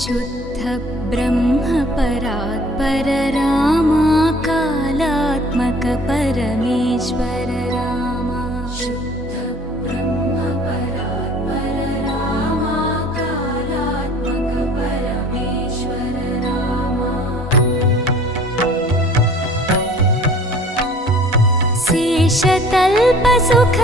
शुद्ध ब्रह्म परात्पर रामा कालात्मक परमेश्वर रामा शुद्ध ब्रह्म परात्पर रामा कालात्मक परमेश्वर रामा शेषतल्प सुख